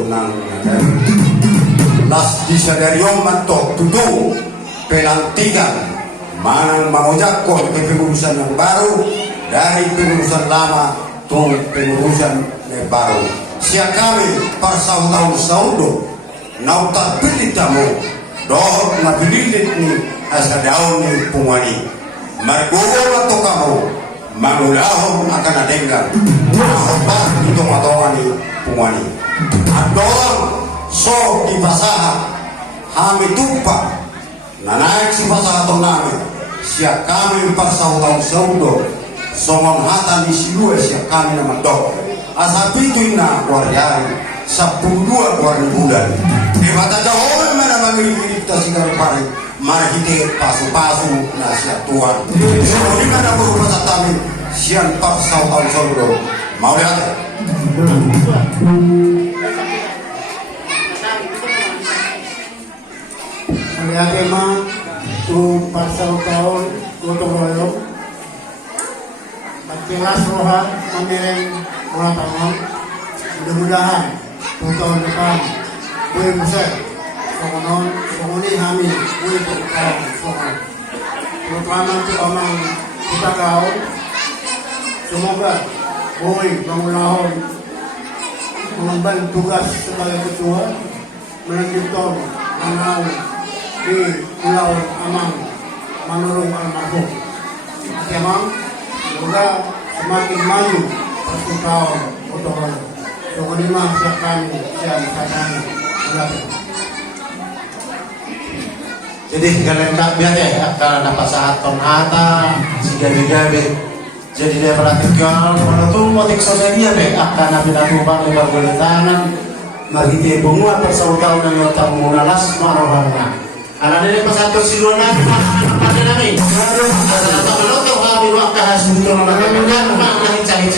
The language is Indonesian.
ng las disadaryong mantok tutu pelantikan manang mangojak ko kepengurusan yang baru dari pengurusan lama tung pengurusan yang baru. Siap kami parsahun-tahun nautar pilih tamu doh mabilit ni asa daun ni pungwani margogo mato kamu mangulahom akan adenggan mahobah itu matawani pungwani adorang so di pasaha kami tumpa nanaik si pasaha tong nami siap kami parsahun-tahun somong hata di silue siap kami nama dok asa pintu ina waryari 12 bulan di mata jauh mana mangiri kita sigar pare mari kita pasu-pasu na siap Tuhan so di mana berupa satami sian parsahun-tahun mau lihat lihat emang tu parsahun-tahun gotong royong jelas rohan memireng ulang tahun mudah-mudahan tahun depan gue bisa penghuni kami gue berkata terutama untuk orang kita kau semoga gue bangunahon mengemban tugas sebagai ketua melanjutkan menau di Pulau Amang menurut almarhum emang semoga semakin maju persekauan otoran Sokonima siapkan siap kadang jadi kalian tak biar ya karena dapat saat penghata si gabi-gabi jadi dia perhatikan pada tuh motif sosial dia akan nabi-nabi bang lebar boleh tangan mari dia penguat persautan yang tak mengunalas marohanya karena dia pasal tersiluan nabi pada nabi ada tak melotok kami waktu hasil itu nama kami dan mak nahi cari